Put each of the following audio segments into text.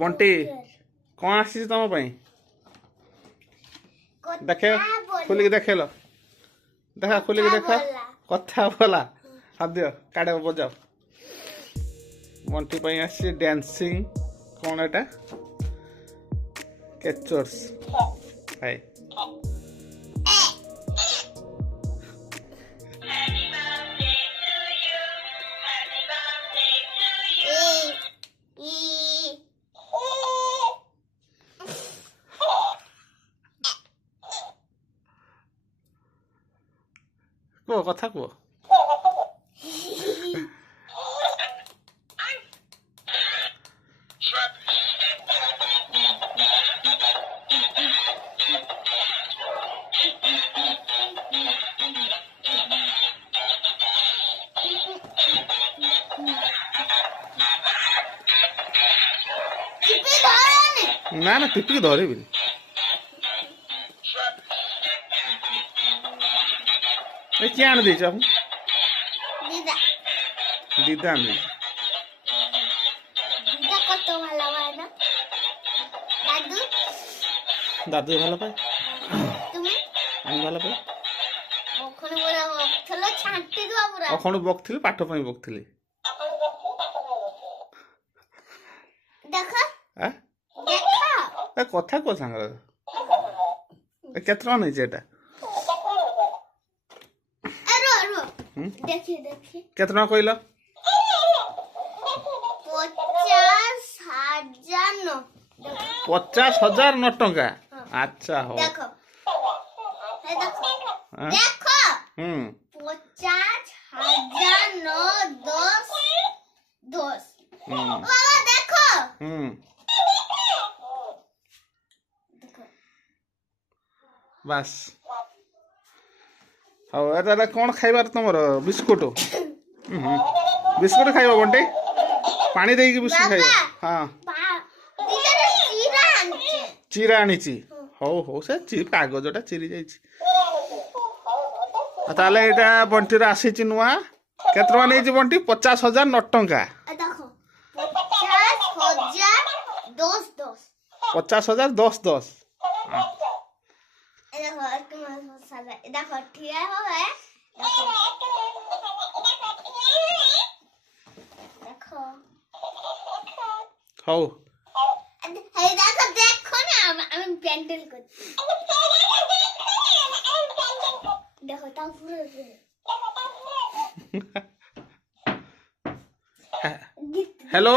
बंटी कौन आसी तुम देखे खोलिक देखेल देखा खोलिक देख कथा बोला खाद्य काड़े बजाओ बंटी पर आसी डांसिंग कौन एटा कैचर्स हाय को कथा को ना ना टिपिक धरे भी क्या आने दीजिए आप दीदा आने दीजिए दीदा को तो ভালো পায় না দাদু दादू ভালো পায় তুমি আমি ভালো পাই ওখানে বলা বকথলো ছাঁটতে দাও পুরা ওখানে বকথিলি পাঠ পাই বকথিলি দেখো হ্যাঁ দেখো এ কথা কো সাঙ্গরা এ কেতরা নাই যেটা আরো আরো দেখি দেখি কেতরা কইলা 50,000 50,000 टंका अच्छा हो देखो हे देखो हाँ? देखो 50,000 10 10 बाबा देखो देखो बस हो एटा कोन खाइबार तमर बिस्कुट बिस्कुट खाइबा बंटे पानी देई के बिस्कुट खाइबा हां चिरा आनीची हो हो से कागजटा चिरी जाइछि ताले एटा बंटीर आसीछि नुआ केत टका नै छि बंटी 50,000 टंका देखो 50,000 10 10 50,000 10 10 देखो तुम साला देखो ठिया होवे देखो हो हे देखो देखो ना আমি প্যান্ডেল করছি দেখো তাও পুরো हेलो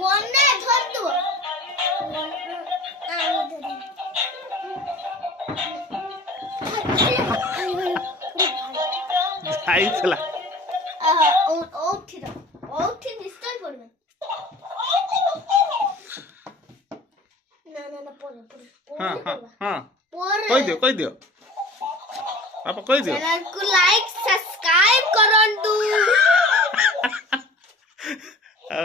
বন্যা ধর দেবো আইছলা ওঠি নিশ্চয় পড়বে না না না পড়বে हां हां हां কই দিও আপা কই দিও চ্যানেল को लाइक सब्सक्राइब करंतु ओ